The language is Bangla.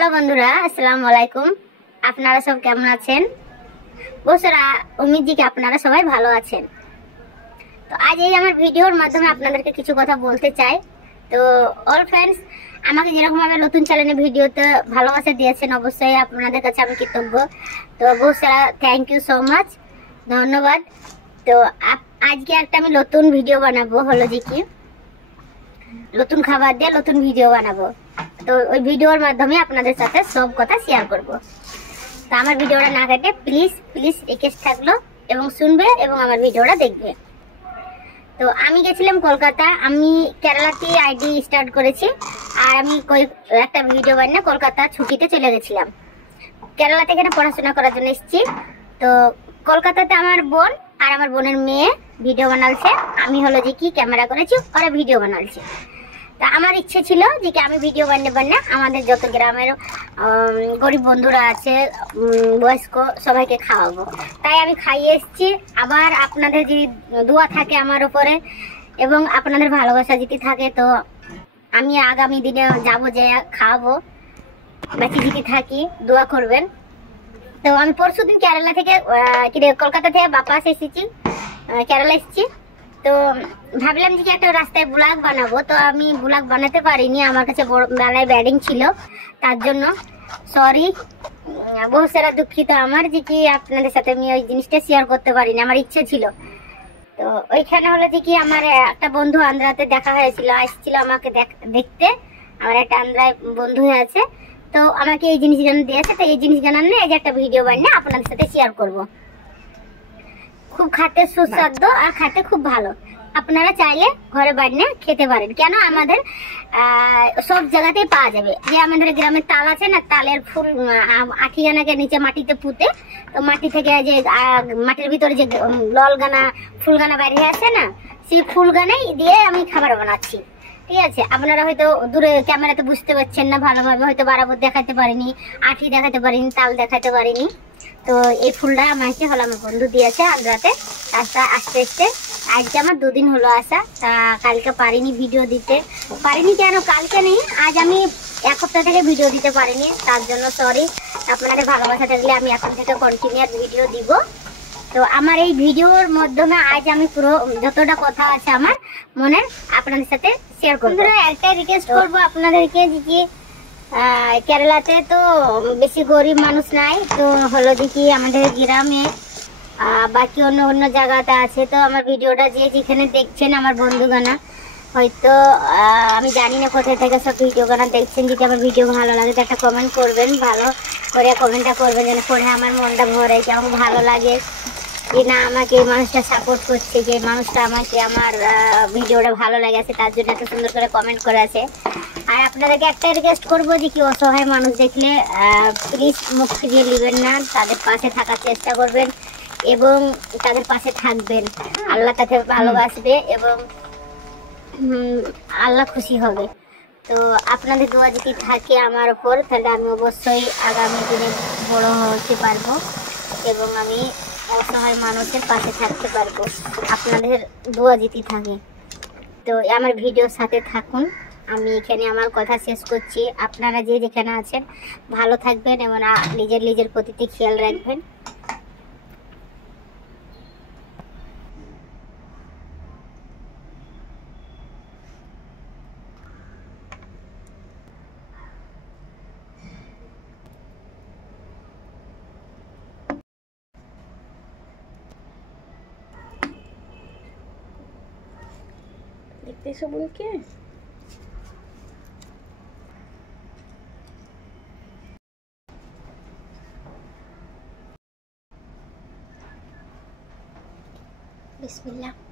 হ্যালো বন্ধুরা, আসসালামু আলাইকুম। আপনারা সব কেমন আছেন? বন্ধুরা, উম্মিদ জি আপনারা সবাই ভালো আছেন। তো আজ এই আমার ভিডিওর মাধ্যমে আপনাদেরকে কিছু কথা বলতে চাই। তো অল ফ্রেন্ডস, আমাকে যেরকম ভাবে নতুন চ্যানেলে ভিডিওতে ভালোবাসা দিয়েছেন, অবশ্যই আপনাদের কাছে আমি কৃতজ্ঞ। তো বন্ধুরা, থ্যাংক ইউ সো মাচ, ধন্যবাদ। তো আজকে একটা আমি নতুন ভিডিও বানাবো, হলো যে কি নতুন খাবার দিয়ে নতুন ভিডিও বানাবো। তো ওই ভিডিওর মাধ্যমে আপনাদের সাথে সব কথা শেয়ার করব। তো আমার ভিডিওটা না কেটে প্লিজ প্লিজ রিকোয়েস্ট থাকলো এবং শুনবে এবং আমার ভিডিওটা দেখবে। তো আমি গেছিলাম কলকাতা, আমি কেরালাতে আইডি স্টার্ট করেছি। আর আমি একটা ভিডিও বানিয়ে কলকাতা ছুটিতে চলে গেছিলাম। কেরালাতে এখানে পড়াশোনা করার জন্য এসেছি। তো কলকাতাতে আমার বোন আর আমার বোনের মেয়ে ভিডিও বানাচ্ছে, আমি হলো যে কি ক্যামেরা করেছি, ওরা ভিডিও বানাচ্ছে। তা আমার ইচ্ছে ছিল যে কি আমি ভিডিও বানিয়ে আমাদের যত গ্রামের গরিব বন্ধুরা আছে, বয়স্ক, সবাইকে খাওয়াবো। তাই আমি খাইয়ে এসেছি। আবার আপনাদের যদি দোয়া থাকে আমার উপরে এবং আপনাদের ভালোবাসা যদি থাকে, তো আমি আগামী দিনে যাবো, যে খাওয়াবো। বেঁচে যদি থাকি দোয়া করবেন। তো আমি পরশুদিন কেরালা থেকে কলকাতা থেকে বাপাস এসেছি, কেরালা এসেছি। তো ভাবলাম যে একটা রাস্তায় ব্লগ বানাবো। তো আমি ব্লগ বানাতে পারিনি, আমার কাছে বেলায় ব্যাডিং ছিল, তার জন্য সরি, বহু সারা দুঃখিত আমার যে কি আপনাদের সাথে আমি ওই জিনিসটা শেয়ার করতে পারিনি, আমার ইচ্ছে ছিল। তো ওইখানে হলো যে কি আমার একটা বন্ধু আন্ধ্রাতে দেখা হয়েছিল, আসছিল আমাকে দেখতে। আমার একটা আন্ধ্রায় বন্ধু আছে, তো আমাকে এই জিনিসগুলো দিয়েছে। তো এই জিনিসগুলো নিয়ে এই যে একটা ভিডিও বানিয়ে আপনাদের সাথে শেয়ার করব। খুব খেতে সুস্বাদু আর খেতে খুব ভালো। আপনারা চাইলে ঘরে বানিয়ে খেতে পারেন। কেন আমাদের সব জায়গাতেই পাওয়া যাবে। যে আমাদের গ্রামের তাল আছে না, তালের ফুল আঠিগানাকে নিচে মাটিতে পুঁতে, তো মাটি থেকে যে মাটির ভিতরে যে ললগানা ফুলগানা বাইরে আছে না, সেই ফুলগানাই দিয়ে আমি খাবার বানাচ্ছি। ঠিক আছে, আপনারা হয়তো দূরে ক্যামেরাতে বুঝতে পারছেন না ভালোভাবে, হয়তো বরাবর দেখাতে পারিনি, আঠি দেখাতে পারিনি, তাল দেখাতে পারিনি। তো এই ফুলটা আমাকে হলো আমার বন্ধু দিয়েছে আন্ধ্রাতে। রাস্তা আস্তে আস্তে আজকে আমার 2 দিন হলো আসা। তা কালকে পারিনি ভিডিও দিতে, পারিনি কেন, কালকে নেই, আজ আমি 1 সপ্তাহ থেকে ভিডিও দিতে পারিনি, তার জন্য সরি। আপনাদের ভালোবাসা থাকলে আমি এখন থেকে কন্টিনিউ ভিডিও দিব। তো আমার এই ভিডিওর মাধ্যমে আজ আমি পুরো যতটা কথা আছে আমার মনের আপনাদের সাথে শেয়ার করব। একটাই রিকোয়েস্ট করবো আপনাদেরকে যে কেরালাতে তো বেশি গরিব মানুষ নাই, তো হলো দেখি আমাদের গ্রামে বাকি অন্য অন্য জায়গাতে আছে। তো আমার ভিডিওটা যে যেখানে দেখছেন আমার বন্ধুগানা, হয়তো আমি জানি না কোথায় থেকে সব ভিডিওগানা দেখছেন, যদি আমার ভিডিও ভালো লাগে তো একটা কমেন্ট করবেন, ভালো করে কমেন্টটা করবেন, যেন পড়ে আমার মনটা ভরে, কেমন ভালো লাগে যে না আমাকে এই মানুষটা সাপোর্ট করছে, যে মানুষটা আমাকে আমার ভিডিওটা ভালো লেগেছে, তার জন্য এত সুন্দর করে কমেন্ট করে আছে। আর আপনাদেরকে একটাই রিকোয়েস্ট করবো যে কি অসহায় মানুষ দেখলে প্লিজ মুখ ফিরিয়ে নেবেন না, তাদের পাশে থাকার চেষ্টা করবেন এবং তাদের পাশে থাকবেন। আল্লাহ তাকে ভালোবাসবে এবং আল্লাহ খুশি হবে। তো আপনাদের দোয়া যদি থাকে আমার উপর, তাহলে আমি অবশ্যই আগামী দিনে বড় হতে পারবো এবং আমি অসহায় মানুষের পাশে থাকতে পারবো, আপনাদের দোয়া যদি থাকে। তো আমার ভিডিওর সাথে থাকুন। আমি এখানে আমার কথা শেষ করছি। আপনারা যে যেখানে আছেন ভালো থাকবেন এবং নিজের প্রতি খেয়াল রাখবেন। देखते सबून के बिस्मिल्लाह।